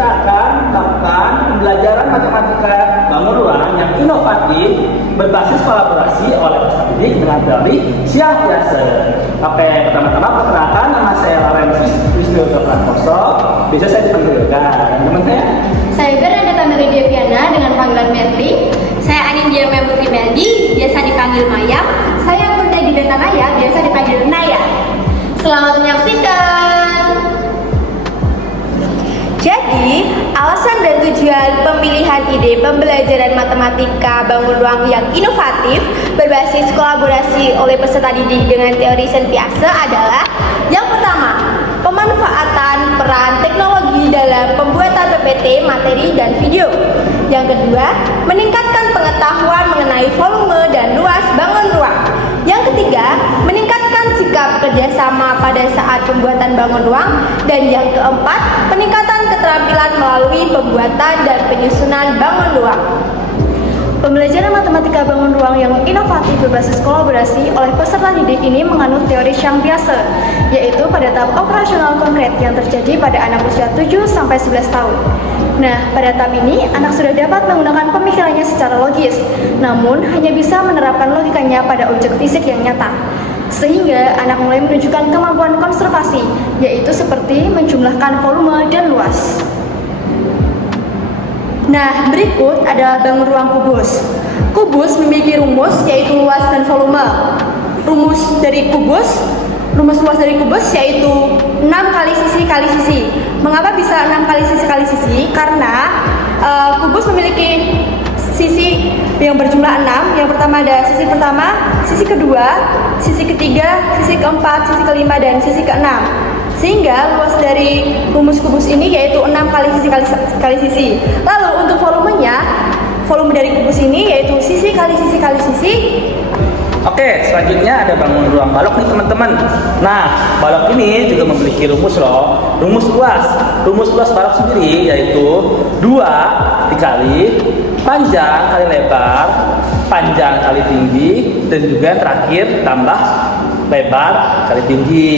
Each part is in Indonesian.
kita akan melakukan pembelajaran matematika bangun ruang yang inovatif berbasis kolaborasi oleh peserta didik dengan teori Syampiase. Oke, pertama-tama perkenalkan, nama saya Lorenzi Wisnu Prakoso. Bisa saya dipanggil Yoga. Dan teman saya Bernadetta Mary Deviana dengan panggilan Merli. Saya Anindya Putri Meldi, biasa dipanggil Maya. Saya Putri Didata Naya, biasa dipanggil Naya. Selamat menyaksikan. Jadi, alasan dan tujuan pemilihan ide pembelajaran matematika bangun ruang yang inovatif berbasis kolaborasi oleh peserta didik dengan teori Syampiase adalah: yang pertama, pemanfaatan peran teknologi dalam pembuatan PPT, materi, dan video. Yang kedua, meningkatkan pengetahuan mengenai volume dan luas bangun ruang. Yang ketiga, meningkatkan sikap kerjasama pada saat pembuatan bangun ruang. Dan yang keempat, peningkatan keterampilan melalui pembuatan dan penyusunan bangun ruang. Pembelajaran matematika bangun ruang yang inovatif berbasis kolaborasi oleh peserta didik ini menganut teori Syampiase, yaitu pada tahap operasional konkret yang terjadi pada anak usia 7-11 tahun. Nah, pada tahap ini, anak sudah dapat menggunakan pemikirannya secara logis, namun hanya bisa menerapkan logikanya pada objek fisik yang nyata. Sehingga anak mulai menunjukkan kemampuan konservasi, yaitu seperti menjumlahkan volume dan luas. Nah, berikut adalah bangun ruang kubus. Kubus memiliki rumus yaitu luas dan volume. Rumus luas dari kubus yaitu 6 kali sisi. Mengapa bisa 6 kali sisi? Karena kubus memiliki sisi yang berjumlah 6. Yang pertama ada sisi pertama, sisi kedua, sisi ketiga, sisi keempat, sisi kelima, dan sisi keenam. Sehingga luas dari rumus kubus ini yaitu 6 kali sisi. Lalu untuk volumenya, volume dari kubus ini yaitu sisi kali sisi. Oke, selanjutnya ada bangun ruang balok nih teman-teman. Nah, balok ini juga memiliki rumus loh. Rumus luas balok sendiri yaitu 2 dikali panjang kali lebar, panjang kali tinggi, dan juga yang terakhir tambah lebar kali tinggi.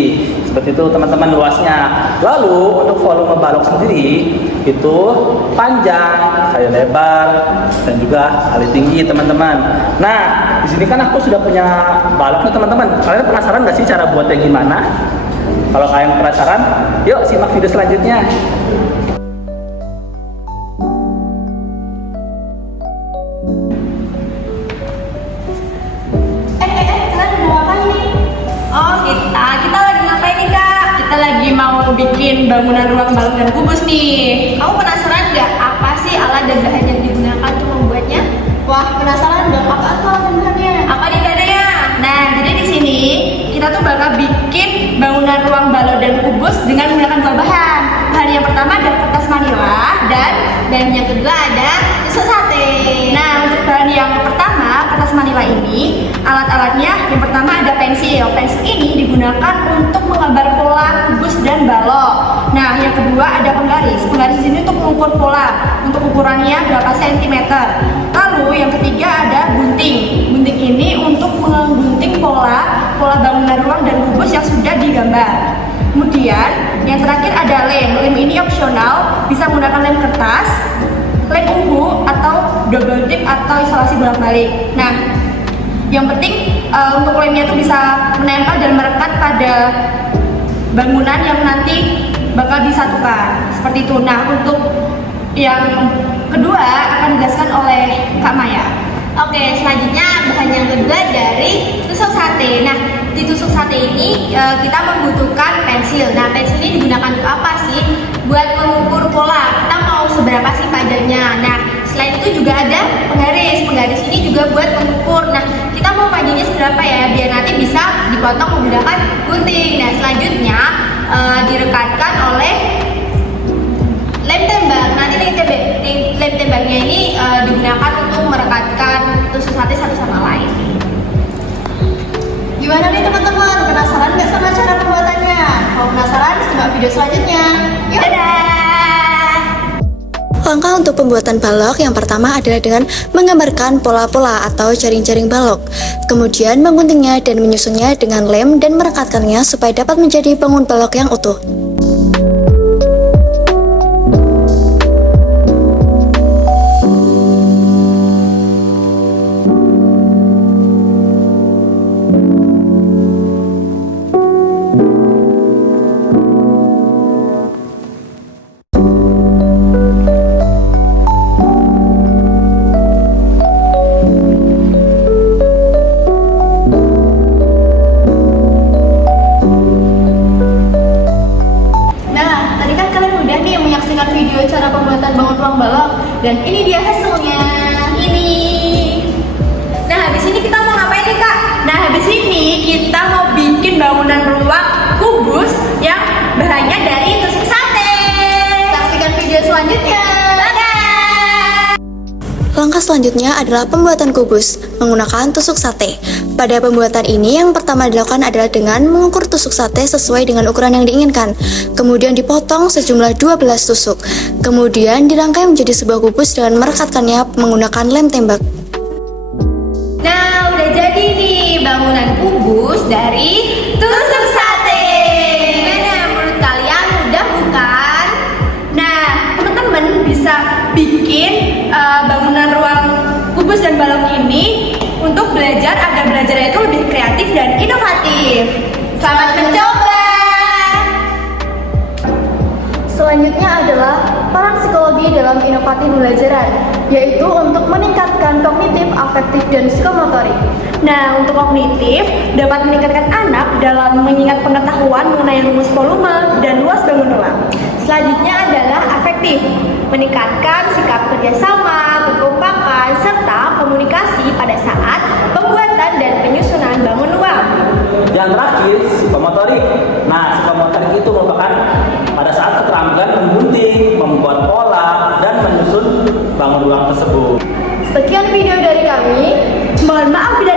Seperti itu teman-teman luasnya. Lalu untuk volume balok sendiri itu panjang kali lebar dan juga kali tinggi teman-teman. Nah, di sini kan aku sudah punya balok nih teman-teman. Kalian penasaran nggak sih cara buatnya gimana? Kalau kalian penasaran, yuk simak video selanjutnya. Kita lagi ngapain nih Kak? Kita lagi mau bikin bangunan ruang balok dan kubus nih. Kamu penasaran nggak apa sih alat dan bahan yang digunakan untuk membuatnya? Wah, penasaran dong, apa alat dan bahannya? Apa nih adanya? Nah, jadi di sini kita tuh bakal bikin bangunan ruang balok dan kubus dengan menggunakan 2 bahan. Bahan yang pertama ada kertas manila dan bahan yang kedua ada tusuk sate. Nah, untuk bahan yang pertama, kertas manila ini, alat-alatnya yang pertama ada pensil. Pensil ini digunakan untuk menggambar pola kubus dan balok. Nah, yang kedua ada penggaris. Penggaris ini untuk mengukur pola, untuk ukurannya berapa sentimeter. Lalu yang ketiga ada gunting. Gunting ini untuk menggunting pola bangunan ruang dan kubus yang sudah digambar. Kemudian yang terakhir ada lem. Lem ini opsional, bisa menggunakan lem kertas, lem ungu, atau double dip atau isolasi bolak-balik. Nah, yang penting untuk lemnya itu bisa menempel dan merekat pada bangunan yang nanti bakal disatukan seperti itu. Nah, untuk yang kedua akan dijelaskan oleh Kak Maya. Oke, selanjutnya bahan yang kedua dari tusuk sate. Nah, di tusuk sate ini kita membutuhkan pensil. Nah, pensil ini digunakan untuk apa sih? Buat mengukur pola. Kita mau seberapa sih panjangnya. Nah, selain itu juga ada penggaris. Penggaris ini juga buat mengukur. Nah, kita mau panjangnya seberapa ya? Biar nanti bisa dipotong menggunakan gunting. Nah, selanjutnya direkatkan oleh lem tembak. Nanti lem tembaknya ini digunakan untuk merekatkan tusuk sate satu sama lain. Gimana nih teman-teman? Penasaran nggak sama cara pembuatannya? Kalau penasaran, simak video selanjutnya. Yuk! Dadah! Langkah untuk pembuatan balok yang pertama adalah dengan menggambarkan pola-pola atau jaring-jaring balok, kemudian mengguntingnya dan menyusunnya dengan lem dan merekatkannya supaya dapat menjadi bangun balok yang utuh. Dan ini dia hasilnya. Ini. Nah, habis ini kita mau ngapain nih, Kak? Nah, habis ini kita mau bikin bangunan ruang kubus yang bahannya dari tusuk sate. Saksikan video selanjutnya. Langkah selanjutnya adalah pembuatan kubus menggunakan tusuk sate. Pada pembuatan ini yang pertama dilakukan adalah dengan mengukur tusuk sate sesuai dengan ukuran yang diinginkan. Kemudian dipotong sejumlah 12 tusuk. Kemudian dirangkai menjadi sebuah kubus dengan merekatkannya menggunakan lem tembak. Nah, udah jadi nih bangunan kubus dari tusuk sate. Gimana menurut kalian, mudah bukan? Nah, teman-teman bisa bikin bangunan ruang kubus dan balok ini untuk belajar agar belajarnya itu lebih kreatif dan inovatif. Selamat mencoba. Selanjutnya adalah peran psikologi dalam inovatif pembelajaran, yaitu untuk meningkatkan kognitif, afektif, dan psikomotorik. Nah, untuk kognitif dapat meningkatkan anak dalam mengingat pengetahuan mengenai rumus volume dan luas bangun ruang. Selanjutnya adalah afektif, meningkatkan sikap kerjasama, kekompakan, serta komunikasi pada saat pembuatan dan penyusunan bangun ruang. Yang terakhir, psikomotorik. Nah, psikomotorik itu merupakan pada saat keterampilan menggunting, membuat pola, dan menyusun bangun ruang tersebut. Sekian video dari kami. Mohon maaf bila